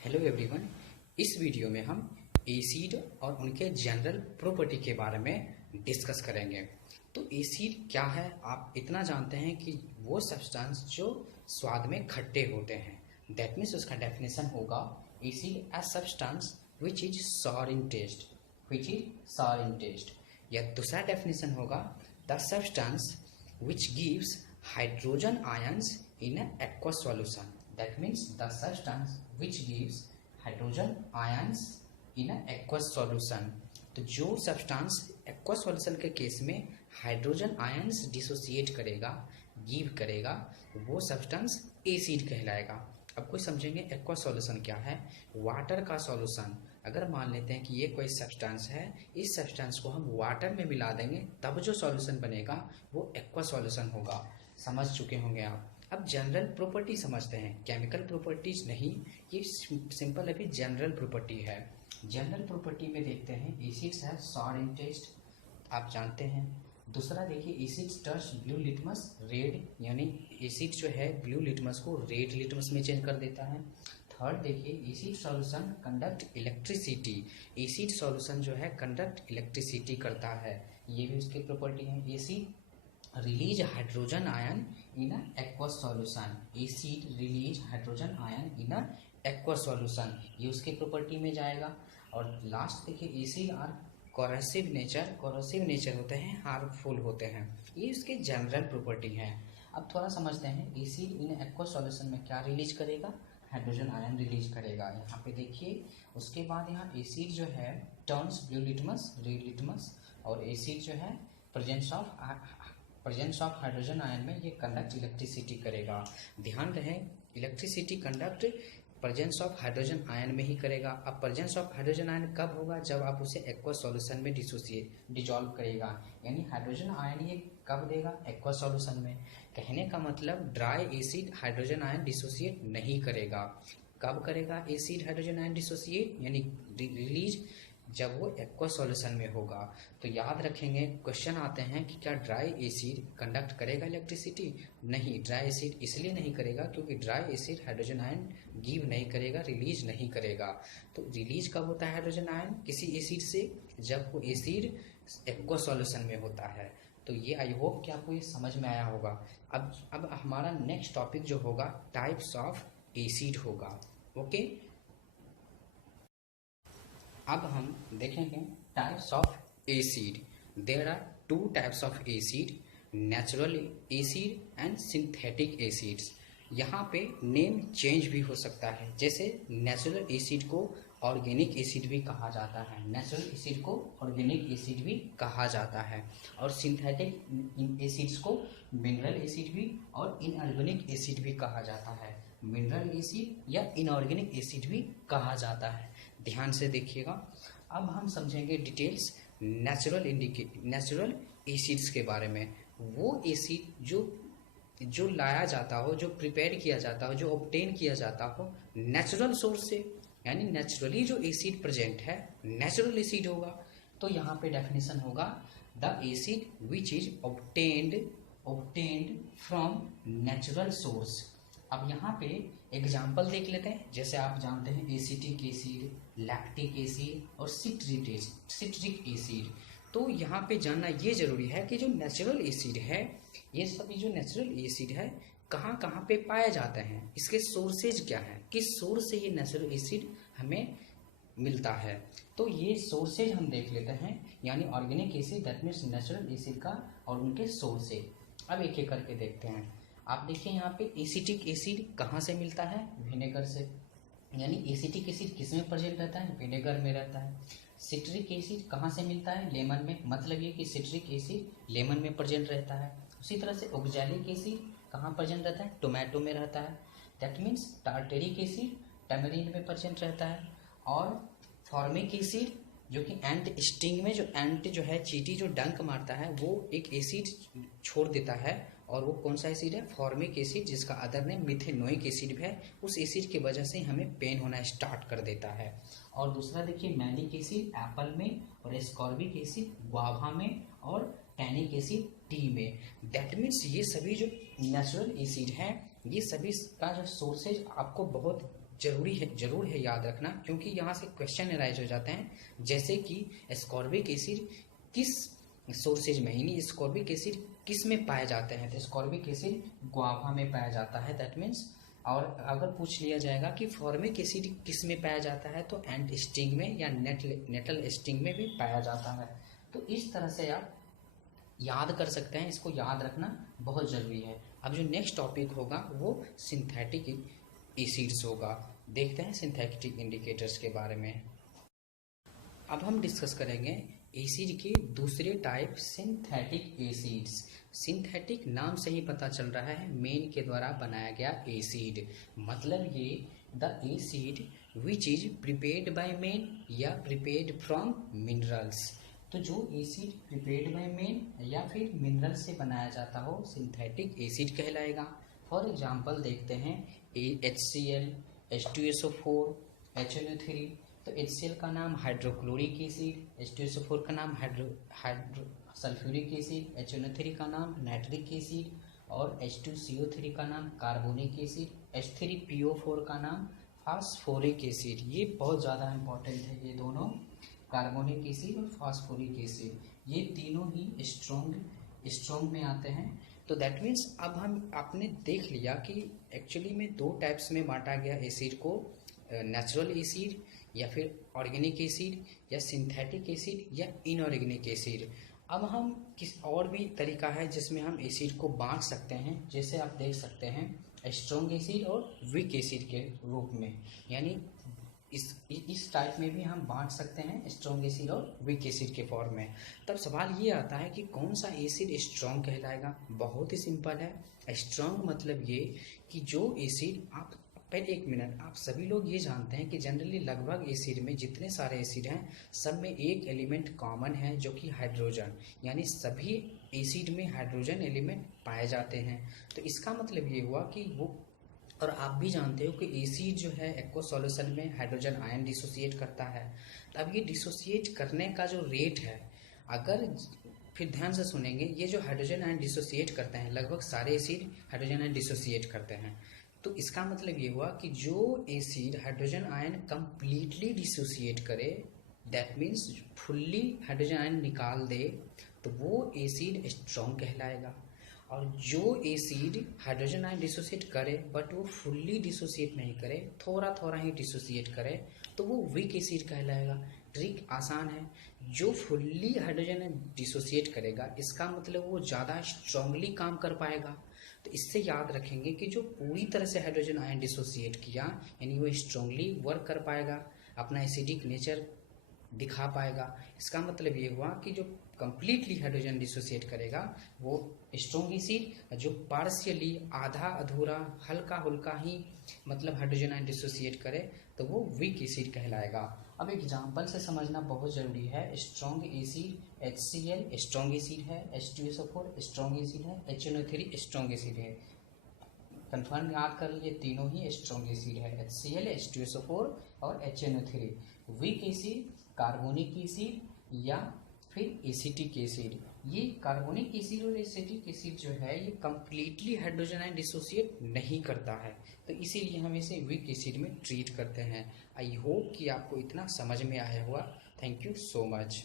Hello everyone. इस video में हम एसिड और उनके जनरल प्रॉपर्टी के बारे में डिस्कस करेंगे। तो एसिड क्या है, आप इतना जानते हैं कि वो सब्सटेंस जो स्वाद में खट्टे होते हैं। दैट मीन्स उसका डेफिनेशन होगा acid as substance which is sour in taste, या दूसरा डेफिनेशन होगा the substance which gives hydrogen ions in an aqueous solution. That means the substance which gives hydrogen ions in an aqueous solution. तो जो substance aqueous solution के case में hydrogen ions dissociate करेगा, give करेगा, वो substance acid कहलाएगा। अब कोई समझेंगे एक्वस सॉल्यूशन क्या है। वाटर का सॉल्यूशन, अगर मान लेते हैं कि ये कोई सब्सटेंस है, इस सब्सटेंस को हम वाटर में मिला देंगे तब जो सॉल्यूशन बनेगा वो एक्वस सॉल्यूशन होगा। समझ चुके होंगे आप। अब जनरल प्रॉपर्टी समझते हैं, केमिकल प्रॉपर्टीज नहीं, ये सिंपल अभी जनरल प्रॉपर्टी है। जनरल प्रॉपर्टी में देखते हैं acids have sour in taste, आप जानते हैं। दूसरा देखिए acids touch blue litmus red, यानी एसिड जो है ब्लू लिटमस को रेड लिटमस में चेंज कर देता है। थर्ड देखिए acid solution conduct electricity, acid solution जो है कंडक्ट इलेक्ट्रिसिटी करता है, ये भी उसकी प्रॉपर्टी है। Acid release hydrogen ion in aqueous solution, acid release hydrogen ion in aqueous solution, ये उसके प्रॉपर्टी में जाएगा। और लास्ट देखिए एसिड आर कोरोसिव नेचर होते हैं, हार्मफुल होते हैं, ये उसके जनरल प्रॉपर्टी हैं। अब थोड़ा समझते हैं एसिड इन एक्वस सॉल्यूशन में क्या रिलीज करेगा, हाइड्रोजन आयन रिलीज करेगा। यहाँ पे देखिए उसके बाद यहाँ एसिड जो है turns blue litmus red litmus, और एसिड जो है प्रेजेंस ऑफ हाइड्रोजन आयन में ये कंडक्ट इलेक्ट्रिसिटी करेगा। ध्यान रहे electricity conduct presence of hydrogen ion में ही करेगा। अब प्रेजेंस ऑफ हाइड्रोजन आयन कब होगा, जब आप उसे एक्वस सॉल्यूशन में डिसॉल्व करेगा, यानी हाइड्रोजन आयन ये कब देगा, एक्वस सॉल्यूशन में। कहने का मतलब dry acid hydrogen ion dissociate नहीं करेगा। कब करेगा एसिड हाइड्रोजन आयन डिसोसिएट, यानी रिलीज जब वो एक्वस सॉल्यूशन में होगा। तो याद रखेंगे क्वेश्चन आते हैं कि क्या ड्राई एसिड कंडक्ट करेगा इलेक्ट्रिसिटी, नहीं, ड्राई एसिड इसलिए नहीं करेगा क्योंकि dry acid hydrogen ion give नहीं करेगा, रिलीज नहीं करेगा। तो रिलीज कब होता है हाइड्रोजन आयन किसी एसिड से, जब वो एसिड एक्वस सॉल्यूशन में होता है। तो ये आई होप कि आपको ये समझ में आया होगा। अब हमारा नेक्स्ट टॉपिक जो होगा टाइप्स ऑफ एसिड होगा। ओके, अब हम देखेंगे types of acid. There are two types of acid, natural acid and synthetic acids. यहाँ पे नेम चेंज भी हो सकता है, जैसे नेचुरल एसिड को ऑर्गेनिक एसिड भी कहा जाता है, नेचुरल एसिड को ऑर्गेनिक एसिड भी कहा जाता है, और सिंथेटिक एसिड्स को मिनरल एसिड भी और इनऑर्गेनिक एसिड भी कहा जाता है। मिनरल एसिड या इनऑर्गेनिक एसिड भी कहा जाता है। ध्यान से देखिएगा। अब हम समझेंगे डिटेल्स नेचुरल एसिड्स के बारे में। वो एसिड जो लाया जाता हो, जो प्रिपेयर किया जाता हो, जो ऑब्टेन किया जाता हो नेचुरल सोर्स से, यानी नेचुरली जो एसिड प्रेजेंट है नेचुरल एसिड होगा। तो यहाँ पे डेफिनेशन होगा the acid which is obtained from natural source. अब यहाँ पे एग्जाम्पल देख लेते हैं, जैसे आप जानते हैं एसिटिक एसिड, लैक्टिक एसिड और सिट्रिक एसिड। तो यहाँ पे जानना ये जरूरी है कि जो नेचुरल एसिड है, ये सभी जो नेचुरल एसिड है कहाँ कहाँ पे पाए जाते हैं, इसके सोर्सेज क्या है, किस सोर्स से ये नेचुरल एसिड हमें मिलता है। तो ये सोर्सेज हम देख लेते हैं, यानी organic acid that means natural acid का और उनके सोर्सेज। अब एक एक करके देखते हैं। आप देखिए यहाँ पे एसिटिक एसिड कहाँ से मिलता है, विनेगर से, यानी एसिटिक एसिड किस में प्रेजेंट रहता है, विनेगर में रहता है। सिट्रिक एसिड कहाँ से मिलता है, लेमन में, मतलब ये कि सिट्रिक एसिड लेमन में प्रेजेंट रहता है। उसी तरह से ऑक्सैलिक एसिड कहाँ प्रेजेंट रहता है, टोमेटो में रहता है। That means tartaric acid tamarind में प्रेजेंट रहता है। और फॉर्मिक एसिड जो कि एंट स्टिंग में, जो एंट जो है चींटी जो डंक मारता है वो एक एसिड छोड़ देता है, और वो कौन सा एसिड है, फॉर्मिक एसिड, जिसका अदर नेम मिथेनोइक एसिड भी है। उस एसिड की वजह से हमें पेन होना स्टार्ट कर देता है। और दूसरा देखिए मैलिक एसिड एप्पल में, और एस्कॉर्बिक एसिड गुआवा में, और टैनिक एसिड टी में। दैट मीन्स ये सभी जो नेचुरल एसिड हैं, ये सभी का जो सोर्सेज आपको बहुत जरूर है याद रखना, क्योंकि यहाँ से क्वेश्चन अराइज हो जाते हैं, जैसे कि एस्कॉर्बिक एसिड किस सोर्सेज में, यानी एस्कॉर्बिक एसिड किस में पाए जाते हैं, तो एस्कॉर्बिक एसिड गुआवा में पाया जाता है, दैट मीन्स। और अगर पूछ लिया जाएगा कि फॉर्मिक एसिड किस में पाया जाता है, तो एंट स्टिंग में या नेटल स्टिंग में भी पाया जाता है। तो इस तरह से आप याद कर सकते हैं, इसको याद रखना बहुत ज़रूरी है। अब जो नेक्स्ट टॉपिक होगा वो सिंथेटिक एसिड्स होगा। देखते हैं सिंथेटिक इंडिकेटर्स के बारे में। अब हम डिस्कस करेंगे एसिड के दूसरे टाइप सिंथेटिक एसिड्स। सिंथेटिक नाम से ही पता चल रहा है मेन के द्वारा बनाया गया एसिड, मतलब ये the acid which is prepared by main या प्रिपेयर्ड फ्रॉम मिनरल्स। तो जो एसिड प्रिपेयर्ड बाय मेन या फिर मिनरल से बनाया जाता हो सिंथेटिक एसिड कहलाएगा। फॉर एग्जांपल देखते हैं HCl, H2SO4, HNO3। तो HCl का नाम हाइड्रोक्लोरिक एसिड, H2SO4 का नाम सल्फ्यूरिक एसिड, HNO3 का नाम नाइट्रिक एसिड और H2CO3 का नाम कार्बोनिक एसिड, H3PO4 का नाम फास्फोरिक एसिड। ये बहुत ज़्यादा इंपॉर्टेंट है, ये दोनों कार्बोनिक एसिड और फास्फोरिक एसिड, ये तीनों ही स्ट्रॉन्ग में आते हैं। तो दैट मीन्स अब आपने देख लिया कि एक्चुअली में दो टाइप्स में बांटा गया एसिड को, नेचुरल एसिड या फिर ऑर्गेनिक एसिड या सिंथेटिक एसिड या इनऑर्गेनिक एसिड। अब हम किस और भी तरीका है जिसमें हम एसिड को बांट सकते हैं, जैसे आप देख सकते हैं स्ट्रॉन्ग एसिड और वीक एसिड के रूप में, यानी इस टाइप में भी हम बांट सकते हैं स्ट्रॉन्ग एसिड और वीक एसिड के फॉर्म में। तब सवाल ये आता है कि कौन सा एसिड स्ट्रॉन्ग कहलाएगा। बहुत ही सिंपल है, स्ट्रॉन्ग मतलब ये कि जो एसिड आप पहले एक मिनट, आप सभी लोग ये जानते हैं कि जनरली लगभग एसिड में जितने सारे एसिड हैं सब में एक एलिमेंट कॉमन है जो कि हाइड्रोजन, यानी सभी एसिड में हाइड्रोजन एलिमेंट पाए जाते हैं। तो इसका मतलब ये हुआ कि वो, और आप भी जानते हो कि एसिड जो है एक्वा सॉल्यूशन में हाइड्रोजन आयन डिसोसिएट करता है। अब ये डिसोसिएट करने का जो रेट है, अगर फिर ध्यान से सुनेंगे, ये जो हाइड्रोजन आयन डिसोसिएट करते हैं लगभग सारे एसिड हाइड्रोजन आयन डिसोसिएट करते हैं। तो इसका मतलब ये हुआ कि जो acid hydrogen ion completely dissociate करे, that means fully hydrogen ion निकाल दे, तो वो एसिड स्ट्रॉन्ग कहलाएगा। और जो एसिड हाइड्रोजन आयन डिसोसिएट करे बट वो फुल्ली डिसोसिएट नहीं करे, थोड़ा थोड़ा ही डिसोसिएट करे, तो वो वीक एसिड कहलाएगा। ट्रिक आसान है, जो फुल्ली हाइड्रोजन आयन डिसोसिएट करेगा इसका मतलब वो ज़्यादा स्ट्रांगली काम कर पाएगा। तो इससे याद रखेंगे कि जो पूरी तरह से हाइड्रोजन आयन डिसोसिएट किया, यानी वो स्ट्रांगली वर्क कर पाएगा, अपना एसिडिक नेचर दिखा पाएगा। इसका मतलब ये हुआ कि जो कंप्लीटली हाइड्रोजन डिसोसिएट करेगा वो स्ट्रॉन्ग एसिड, जो पार्शियली आधा अधूरा हल्का हुल्का ही मतलब हाइड्रोजन आयन डिसोसिएट करे तो वो वीक एसिड कहलाएगा। अब एग्जांपल से समझना बहुत जरूरी है। Strong acid HCl strong acid है, H2SO4 स्ट्रॉन्ग एसिड है, HNO3 स्ट्रॉन्ग एसिड है। कंफर्म याद कर लीजिए, तीनों ही स्ट्रॉन्ग एसिड है, HCl, H2SO4 और HNO3। Weak acid carbonic acid या फिर एसिटिक एसिड। ये कार्बोनिक एसिड और एसिटिक एसिड जो है ये कंप्लीटली हाइड्रोजन आयन डिसोसिएट नहीं करता है, तो इसीलिए हम इसे वीक एसिड में ट्रीट करते हैं। आई होप कि आपको इतना समझ में आया हुआ। Thank you so much.